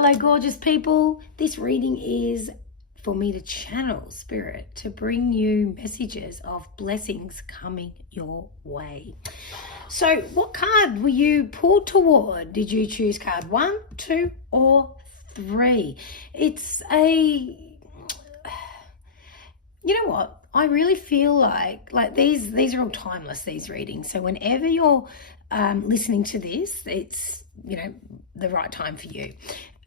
Hello, gorgeous people. This reading is for me to channel spirit, to bring you messages of blessings coming your way. So what card were you pulled toward? Did you choose card 1, 2, or 3? It's you know what? I really feel like these are all timeless, these readings. So whenever you're listening to this, it's, the right time for you.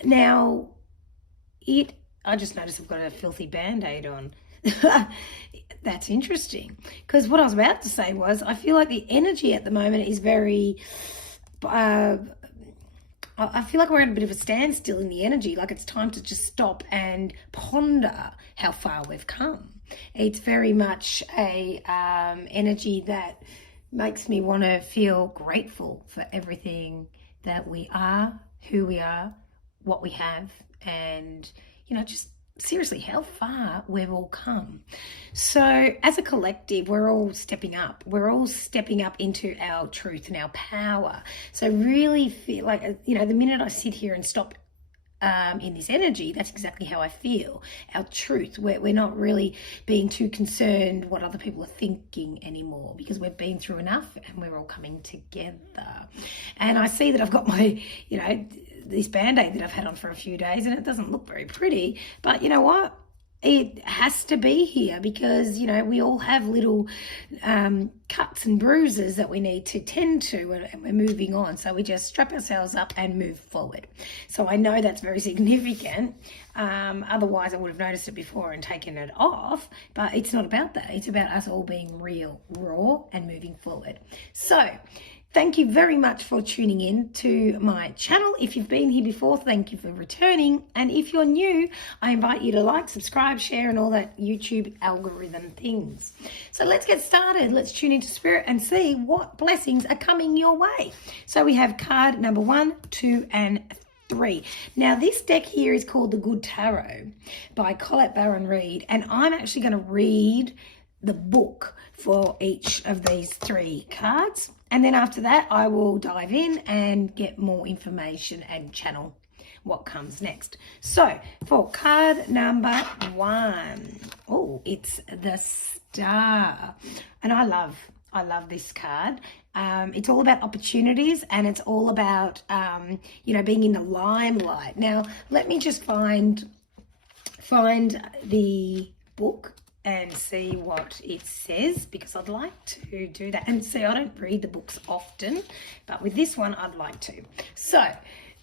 Now, I just noticed I've got a filthy Band-Aid on. That's interesting, because what I was about to say was I feel like the energy at the moment is very I feel like we're at a bit of a standstill in the energy, like it's time to just stop and ponder how far we've come. It's very much a energy that makes me want to feel grateful for everything that we are, who we are, what we have, and just seriously how far we've all come. So as a collective, we're all stepping up. We're all stepping up into our truth and our power. So really feel like, the minute I sit here and stop in this energy, that's exactly how I feel. Our truth, we're not really being too concerned what other people are thinking anymore, because we've been through enough and we're all coming together. And I see that I've got my, this Band-Aid that I've had on for a few days, and it doesn't look very pretty, but you know what? It has to be here because, we all have little cuts and bruises that we need to tend to, and we're moving on. So we just strap ourselves up and move forward. So I know that's very significant. Otherwise, I would have noticed it before and taken it off. But it's not about that. It's about us all being real, raw, and moving forward. So thank you very much for tuning in to my channel. If you've been here before, thank you for returning. And if you're new, I invite you to like, subscribe, share, and all that YouTube algorithm things. So let's get started. Let's tune into spirit and see what blessings are coming your way. So we have card number 1, 2, and 3. Now this deck here is called The Good Tarot by Colette Baron Reid, and I'm actually going to read the book for each of these 3 cards. And then after that, I will dive in and get more information and channel what comes next. So for card number 1, it's the Star. And I love this card. It's all about opportunities, and it's all about, being in the limelight. Now, let me just find the book and see what it says, because I'd like to do that. And see, I don't read the books often, but with this one I'd like to. So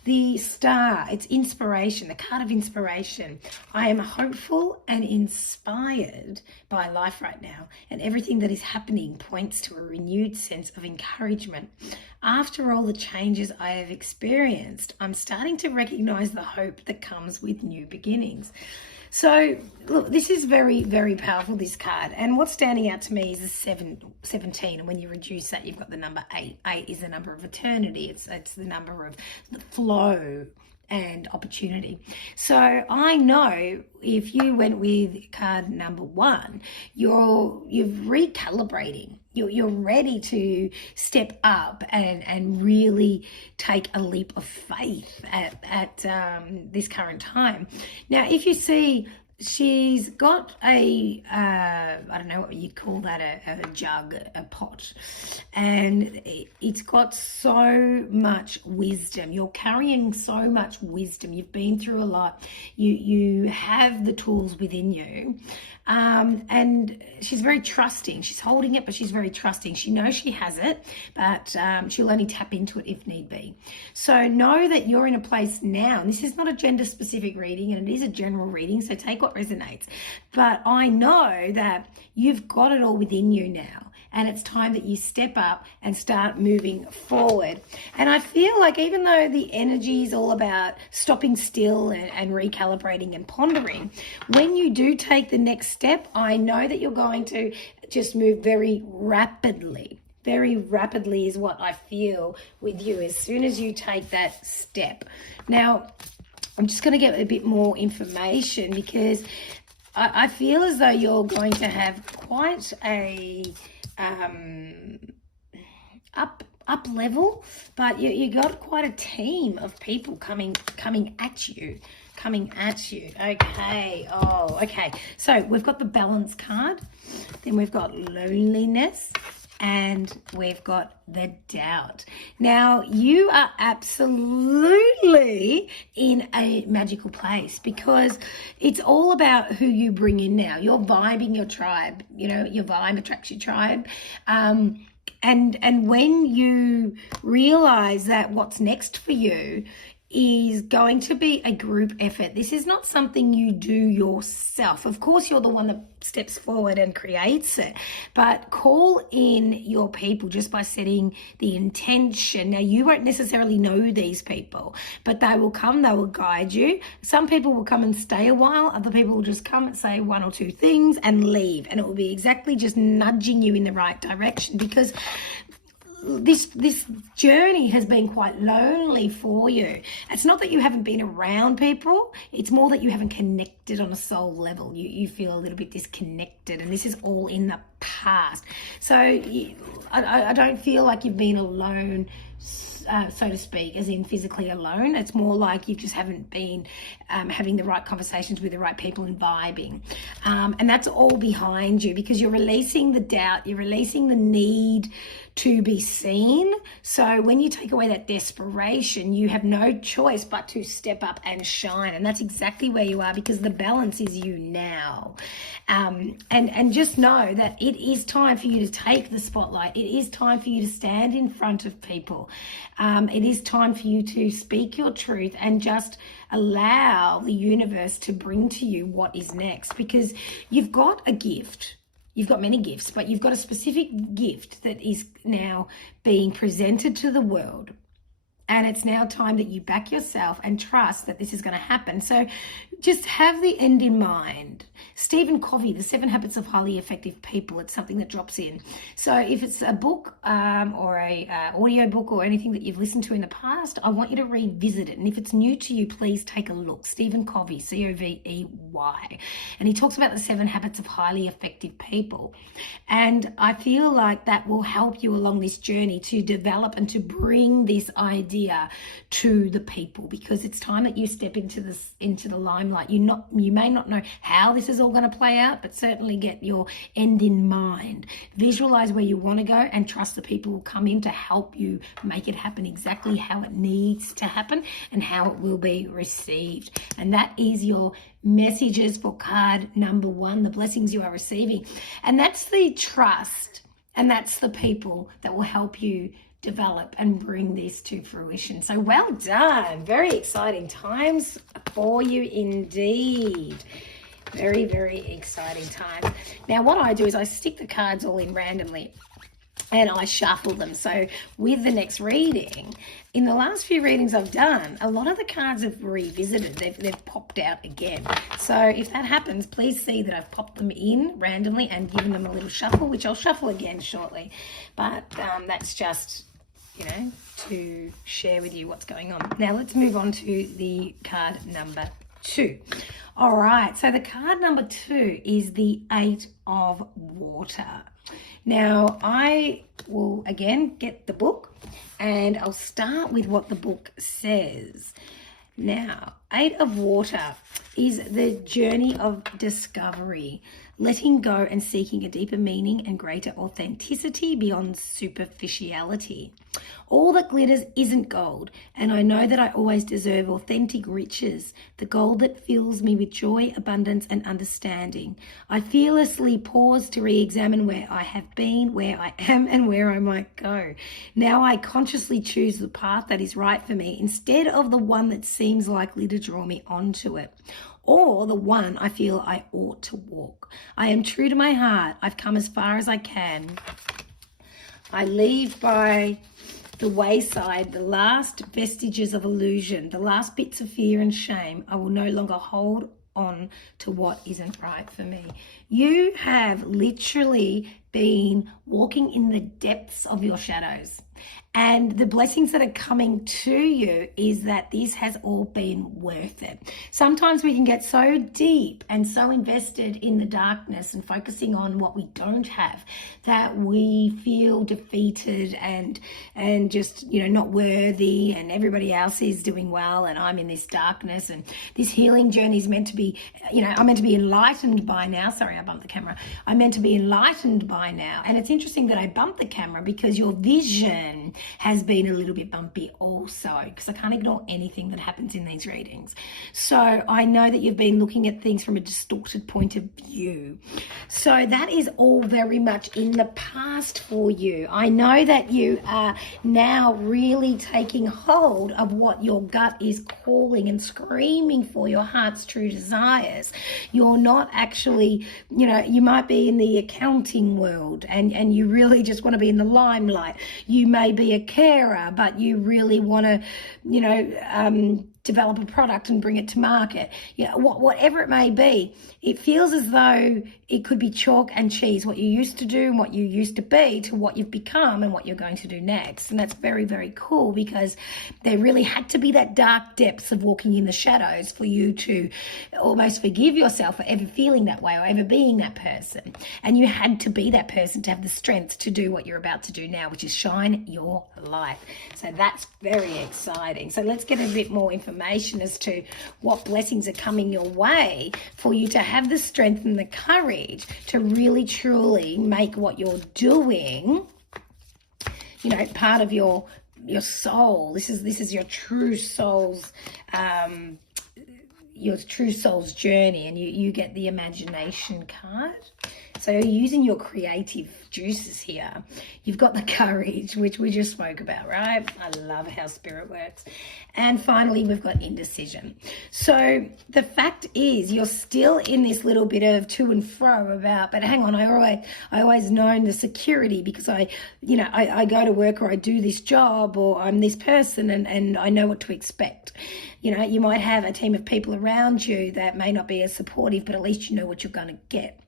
the Star, it's inspiration, the card of inspiration. I am hopeful and inspired by life right now, and everything that is happening points to a renewed sense of encouragement. After all the changes I have experienced, I'm starting to recognize the hope that comes with new beginnings. So look, this is very, very powerful, this card. And what's standing out to me is the 17. And when you reduce that, you've got the number 8. 8 is the number of eternity. It's the number of the flow and opportunity. So I know if you went with card number 1, you're recalibrating. You're ready to step up and really take a leap of faith at this current time. Now, if you see, she's got a, I don't know what you'd call that, a jug, a pot, and it's got so much wisdom. You're carrying so much wisdom. You've been through a lot. You have the tools within you. And she's very trusting. She's holding it, but she's very trusting. She knows she has it, but she'll only tap into it if need be. So know that you're in a place now, and this is not a gender-specific reading, and it is a general reading, so take what resonates. But I know that you've got it all within you now, and it's time that you step up and start moving forward. And I feel like even though the energy is all about stopping still and recalibrating and pondering, when you do take the next step, I know that you're going to just move very rapidly. Very rapidly is what I feel with you as soon as you take that step. Now, I'm just going to get a bit more information, because I feel as though you're going to have quite a up level, but you got quite a team of people coming at you. Okay. Oh, okay. So we've got the balance card, then we've got loneliness, and we've got the doubt. Now, you are absolutely in a magical place because it's all about who you bring in now. You're vibing your tribe. Your vibe attracts your tribe. And when you realize that what's next for you is going to be a group effort. This is not something you do yourself. Of course, you're the one that steps forward and creates it, but call in your people just by setting the intention. Now, you won't necessarily know these people, but they will come, they will guide you. Some people will come and stay a while. Other people will just come and say one or two things and leave, and it will be exactly just nudging you in the right direction, because this journey has been quite lonely for you. It's not that you haven't been around people, it's more that you haven't connected on a soul level. You feel a little bit disconnected, and this is all in the past. So I don't feel like you've been alone, so to speak, as in physically alone. It's more like you just haven't been having the right conversations with the right people and vibing. And that's all behind you, because you're releasing the doubt, you're releasing the need to be seen. So when you take away that desperation, you have no choice but to step up and shine. And that's exactly where you are, because the balance is you now. And just know that it is time for you to take the spotlight. It is time for you to stand in front of people. It is time for you to speak your truth and just allow the universe to bring to you what is next, because you've got a gift. You've got many gifts, but you've got a specific gift that is now being presented to the world. And it's now time that you back yourself and trust that this is going to happen. So just have the end in mind. Stephen Covey, The 7 Habits of Highly Effective People, it's something that drops in. So if it's a book or a audio book or anything that you've listened to in the past, I want you to revisit it. And if it's new to you, please take a look. Stephen Covey, Covey. And he talks about the 7 habits of highly effective people. And I feel like that will help you along this journey to develop and to bring this idea to the people, because it's time that you step into the limelight. You may not know how this is all going to play out, but certainly get your end in mind. Visualize where you want to go and trust the people will come in to help you make it happen exactly how it needs to happen and how it will be received. And that is your messages for card number 1, the blessings you are receiving. And that's the trust, and that's the people that will help you develop and bring this to fruition. So well done. Very exciting times for you indeed. Very, very exciting time. Now what I do is I stick the cards all in randomly and I shuffle them. So with the next reading, in the last few readings I've done, a lot of the cards have revisited. They've popped out again. So if that happens, please see that I've popped them in randomly and given them a little shuffle, which I'll shuffle again shortly. But that's just, to share with you what's going on. Now let's move on to the card number 2. All right, so the card number 2 is the 8 of Water. Now I will again get the book and I'll start with what the book says. Now, 8 of Water is the journey of discovery, letting go and seeking a deeper meaning and greater authenticity beyond superficiality. All that glitters isn't gold, and I know that I always deserve authentic riches, the gold that fills me with joy, abundance, and understanding. I fearlessly pause to re-examine where I have been, where I am, and where I might go. Now I consciously choose the path that is right for me instead of the one that seems likely to draw me onto it, or the one I feel I ought to walk. I am true to my heart. I've come as far as I can. I leave by the wayside the last vestiges of illusion, the last bits of fear and shame. I will no longer hold on to what isn't right for me. You have literally been walking in the depths of your shadows. And the blessings that are coming to you is that this has all been worth it. Sometimes we can get so deep and so invested in the darkness and focusing on what we don't have that we feel defeated and just, not worthy, and everybody else is doing well and I'm in this darkness. And this healing journey is meant to be, I'm meant to be enlightened by now. Sorry, I bumped the camera. I'm meant to be enlightened by now. And it's interesting that I bumped the camera because your vision has been a little bit bumpy also, because I can't ignore anything that happens in these readings. So I know that you've been looking at things from a distorted point of view. So that is all very much in the past for you. I know that you are now really taking hold of what your gut is calling and screaming for, your heart's true desires. You're not actually, you might be in the accounting world and you really just want to be in the limelight. You may be a carer, but you really want to, develop a product and bring it to market. Whatever it may be, it feels as though it could be chalk and cheese, what you used to do and what you used to be to what you've become and what you're going to do next. And that's very, very cool, because there really had to be that dark depths of walking in the shadows for you to almost forgive yourself for ever feeling that way or ever being that person. And you had to be that person to have the strength to do what you're about to do now, which is shine your light. So that's very exciting. So let's get a bit more information as to what blessings are coming your way for you to have the strength and the courage to really truly make what you're doing, part of your soul. This is your true soul's journey, and you get the imagination card. So you're using your creative juices here. You've got the courage, which we just spoke about, right? I love how spirit works. And finally, we've got indecision. So the fact is, you're still in this little bit of to and fro about, but hang on, I always known the security because I go to work or I do this job or I'm this person and I know what to expect. You might have a team of people around you that may not be as supportive, but at least you know what you're going to get.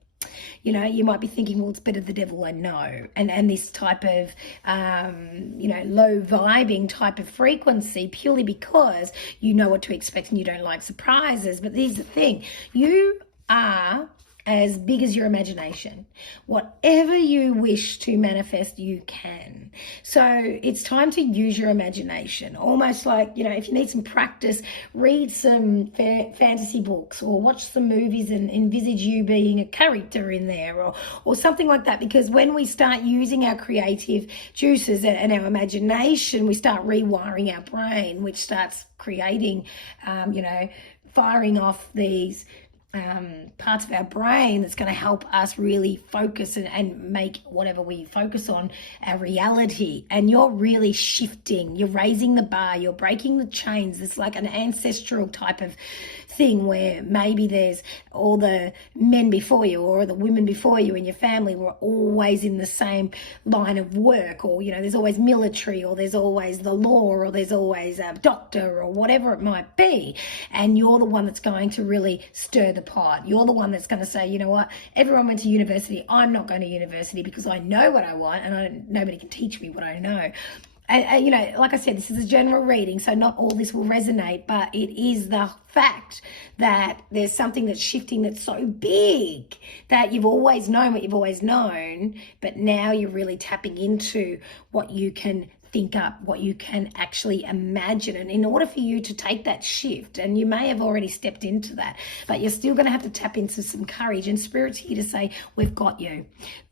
You might be thinking, well, it's better the devil I know. And this type of, low vibing type of frequency, purely because you know what to expect and you don't like surprises. But here's the thing. You are as big as your imagination. Whatever you wish to manifest, you can. So it's time to use your imagination. Almost like, if you need some practice, read some fantasy books or watch some movies and envisage you being a character in there or something like that. Because when we start using our creative juices and our imagination, we start rewiring our brain, which starts creating, firing off these parts of our brain that's going to help us really focus and make whatever we focus on our reality. And you're really shifting, you're raising the bar, you're breaking the chains. It's like an ancestral type of thing where maybe there's all the men before you or the women before you in your family were always in the same line of work, or there's always military, or there's always the law, or there's always a doctor, or whatever it might be, and you're the one that's going to really stir the pot. You're the one that's going to say, you know what, everyone went to university, I'm not going to university because I know what I want and nobody can teach me what I know. And, like I said, this is a general reading, so not all this will resonate, but it is the fact that there's something that's shifting that's so big that you've always known what you've always known, but now you're really tapping into what you can think up, what you can actually imagine. And in order for you to take that shift, and you may have already stepped into that, but you're still going to have to tap into some courage, and Spirit's here to say, we've got you.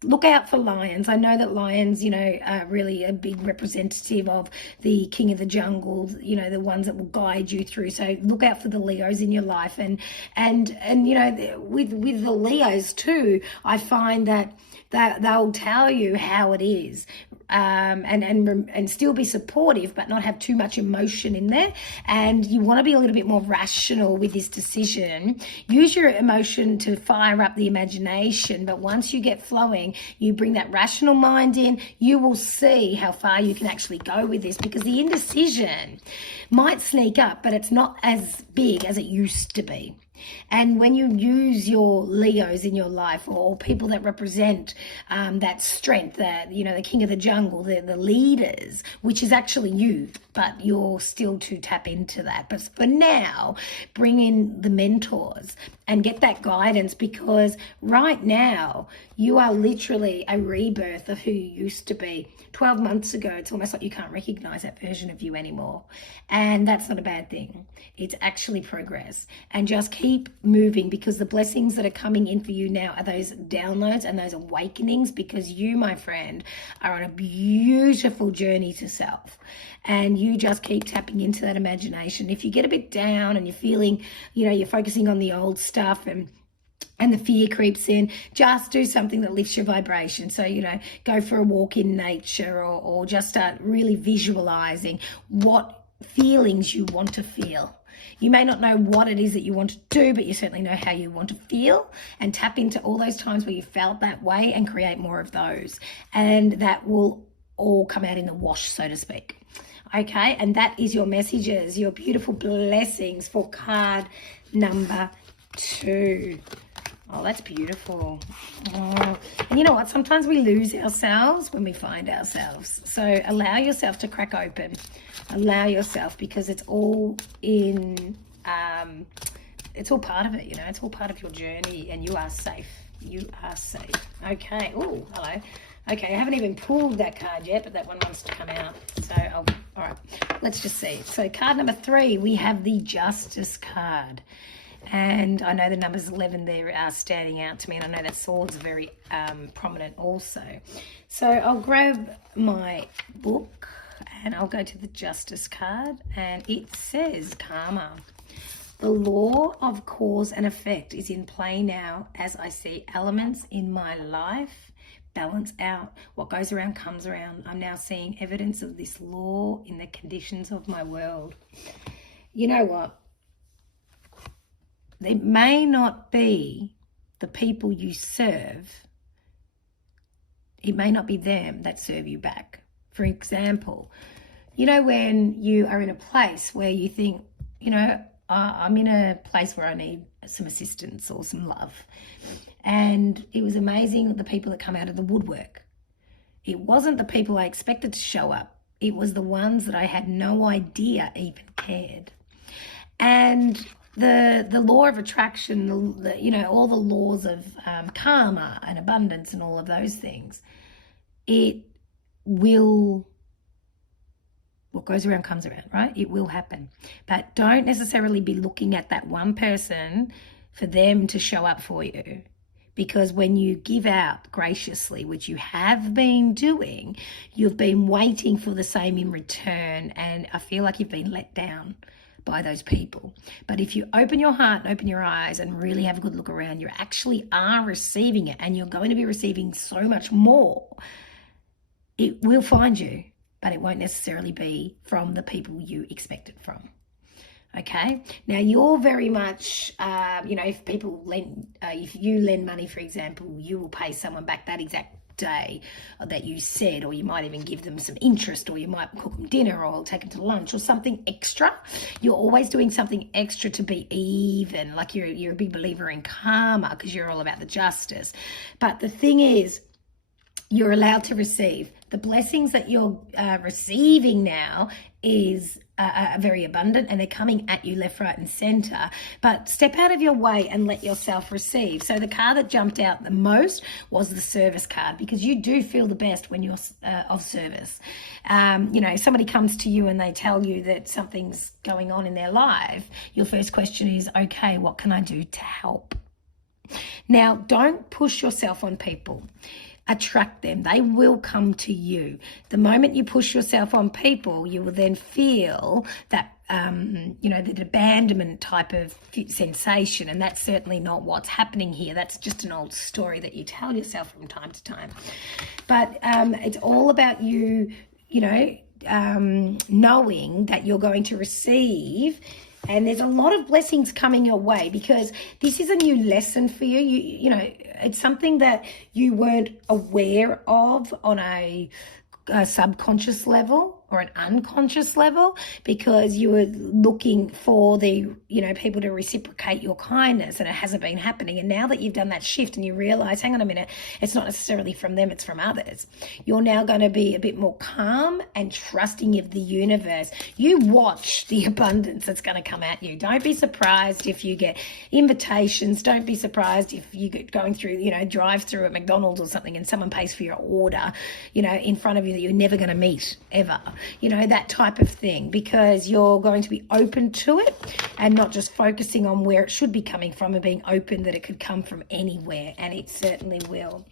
Look out for lions. I know that lions, are really a big representative of the king of the jungle, the ones that will guide you through. So look out for the Leos in your life. And with the Leos too, I find that they'll tell you how it is, and still be supportive, but not have too much emotion in there. And you want to be a little bit more rational with this decision. Use your emotion to fire up the imagination, but once you get flowing, you bring that rational mind in, you will see how far you can actually go with this, because the indecision might sneak up, but it's not as big as it used to be. And when you use your Leos in your life, or people that represent that strength, that, you know, the king of the jungle, the leaders, which is actually you, but you're still to tap into that. But for now, bring in the mentors and get that guidance, because right now you are literally a rebirth of who you used to be. 12 months ago, it's almost like you can't recognize that version of you anymore. And that's not a bad thing. It's actually progress. And just keep moving, because the blessings that are coming in for you now are those downloads and those awakenings, because you, my friend, are on a beautiful journey to self. And you just keep tapping into that imagination. If you get a bit down and you're feeling, you know, you're focusing on the old stuff and the fear creeps in, just do something that lifts your vibration. So, you know, go for a walk in nature, or just start really visualizing what feelings you want to feel. You may not know what it is that you want to do, but you certainly know how you want to feel, and tap into all those times where you felt that way and create more of those. And that will all come out in the wash, so to speak. Okay, and that is your messages, your beautiful blessings for card number 2. Oh, that's beautiful. Oh. And you know what? Sometimes we lose ourselves when we find ourselves. So allow yourself to crack open. Allow yourself, because it's all in, it's all part of it, you know. It's all part of your journey, and you are safe. You are safe. Okay. Oh, hello. Okay, I haven't even pulled that card yet, but that one wants to come out. So, all right, let's just see. So card number 3, we have the Justice card. And I know the numbers 11 there are standing out to me, and I know that sword's very prominent also. So I'll grab my book and I'll go to the Justice card, and it says karma. The law of cause and effect is in play now, as I see elements in my life balance out. What goes around comes around. I'm now seeing evidence of this law in the conditions of my world. You know what? It may not be the people you serve. It may not be them that serve you back. For example, you know, when you are in a place where you think, you know, I'm in a place where I need some assistance or some love. And it was amazing, the people that come out of the woodwork. It wasn't the people I expected to show up. It was the ones that I had no idea even cared. And the law of attraction, you know, all the laws of karma and abundance and all of those things, it will, what goes around comes around, right? It will happen. But don't necessarily be looking at that one person for them to show up for you. Because when you give out graciously, which you have been doing, you've been waiting for the same in return. And I feel like you've been let down by those people. But if you open your heart and open your eyes and really have a good look around, you actually are receiving it, and you're going to be receiving so much more. It will find you, but it won't necessarily be from the people you expect it from. Okay, now you're very much, you know, if people lend, if you lend money, for example, you will pay someone back that exact day that you said, or you might even give them some interest, or you might cook them dinner, or take them to lunch, or something extra. You're always doing something extra to be even. Like you're a big believer in karma, because you're all about the justice. But the thing is, you're allowed to receive. The blessings that you're receiving now is very abundant, and they're coming at you left, right, and center. But step out of your way and let yourself receive. So the card that jumped out the most was the service card, because you do feel the best when you're of service. You know, if somebody comes to you and they tell you that something's going on in their life, your first question is, okay, what can I do to help? Now, don't push yourself on people. Attract them. They will come to you. The moment you push yourself on people, you will then feel that, you know, the abandonment type of sensation. And that's certainly not what's happening here. That's just an old story that you tell yourself from time to time. But it's all about you, you know, knowing that you're going to receive. And there's a lot of blessings coming your way, because this is a new lesson for you. You know, it's something that you weren't aware of on a subconscious level. or an unconscious level, because you were looking for the, people to reciprocate your kindness, and it hasn't been happening. And now that you've done that shift and you realize, hang on a minute, it's not necessarily from them, it's from others, you're now going to be a bit more calm and trusting of the universe. You watch the abundance that's going to come at you. Don't be surprised if you get invitations. Don't be surprised if you get going through, drive through at McDonald's or something and someone pays for your order, in front of you that you're never going to meet ever. That type of thing, because you're going to be open to it and not just focusing on where it should be coming from, and being open that it could come from anywhere, and it certainly will.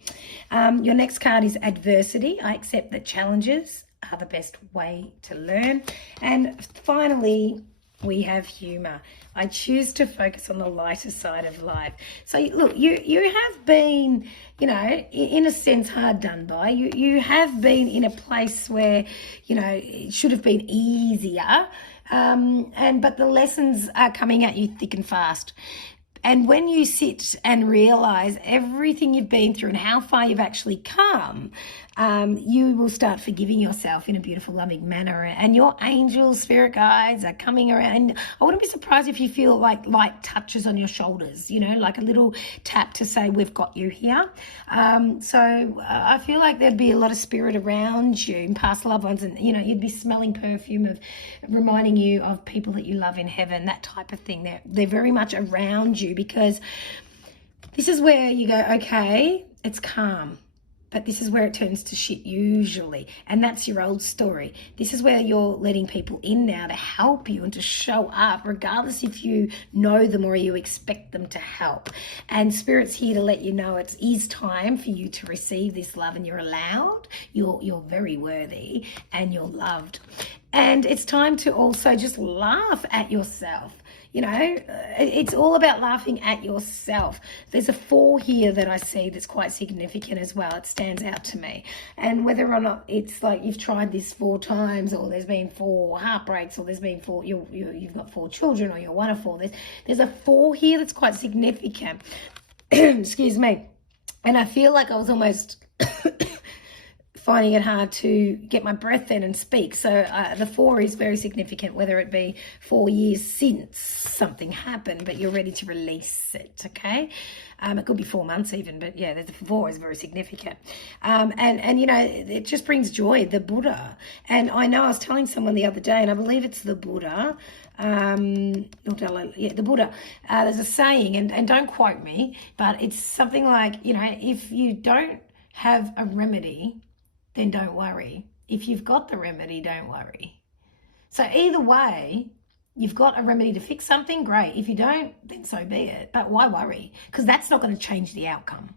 Your next card is adversity. I accept that challenges are the best way to learn. And finally, we have humor. I choose to focus on the lighter side of life. So look, you have been, in a sense, hard done by. You have been in a place where, it should have been easier. But the lessons are coming at you thick and fast. And when you sit and realize everything you've been through and how far you've actually come, you will start forgiving yourself in a beautiful, loving manner. And your angels, spirit guides are coming around. And I wouldn't be surprised if you feel like light touches on your shoulders, like a little tap to say, we've got you here. So I feel like there'd be a lot of spirit around you and past loved ones. And, you'd be smelling perfume of reminding you of people that you love in heaven, that type of thing. They're very much around you, because this is where you go, okay, it's calm, but this is where it turns to shit usually. And that's your old story. This is where you're letting people in now to help you and to show up, regardless if you know them or you expect them to help. And Spirit's here to let you know it is time for you to receive this love, and you're allowed, you're very worthy, and you're loved. And it's time to also just laugh at yourself. It's all about laughing at yourself. There's a 4 here that I see that's quite significant as well. It stands out to me. And whether or not it's like you've tried this 4 times, or there's been 4 heartbreaks, or there's been 4, you've got 4 children, or you're one of 4. There's a 4 here that's quite significant. Excuse me. And I feel like I was almost finding it hard to get my breath in and speak. So the 4 is very significant, whether it be 4 years since something happened, but you're ready to release it, okay? It could be 4 months even, but yeah, the 4 is very significant. And it just brings joy, the Buddha. And I know I was telling someone the other day, and I believe it's the Buddha, the Buddha. There's a saying, and don't quote me, but it's something like, if you don't have a remedy, then don't worry. If you've got the remedy, don't worry. So either way, you've got a remedy to fix something, great. If you don't, then so be it. But why worry? Because that's not going to change the outcome.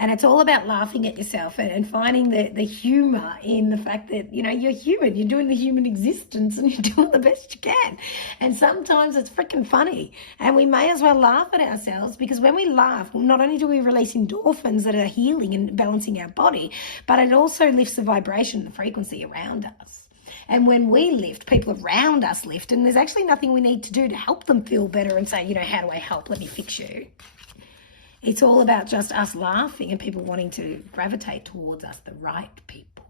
And it's all about laughing at yourself and finding the humor in the fact that, you're human. You're doing the human existence, and you're doing the best you can. And sometimes it's freaking funny. And we may as well laugh at ourselves, because when we laugh, not only do we release endorphins that are healing and balancing our body, but it also lifts the vibration, the frequency around us. And when we lift, people around us lift. And there's actually nothing we need to do to help them feel better and say, how do I help? Let me fix you. It's all about just us laughing and people wanting to gravitate towards us, the right people.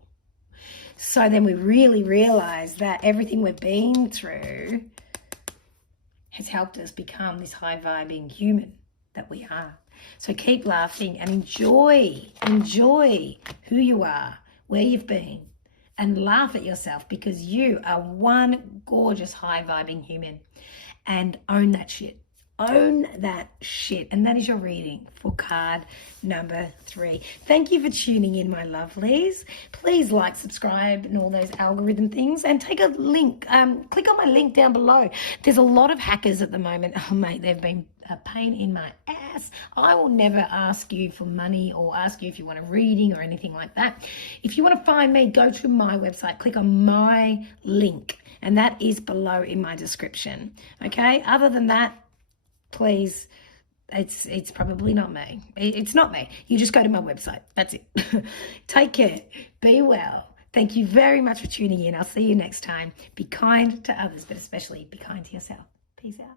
So then we really realize that everything we've been through has helped us become this high-vibing human that we are. So keep laughing and enjoy who you are, where you've been, and laugh at yourself, because you are one gorgeous high-vibing human, and own that shit. Own that shit. And that is your reading for card number 3. Thank you for tuning in, my lovelies. Please like, subscribe, and all those algorithm things. And take a link. Click on my link down below. There's a lot of hackers at the moment. Oh, mate, they've been a pain in my ass. I will never ask you for money or ask you if you want a reading or anything like that. If you want to find me, go to my website. Click on my link. And that is below in my description. Okay? Other than that, please, it's probably not me. It's not me. You just go to my website. That's it. Take care. Be well. Thank you very much for tuning in. I'll see you next time. Be kind to others, but especially be kind to yourself. Peace out.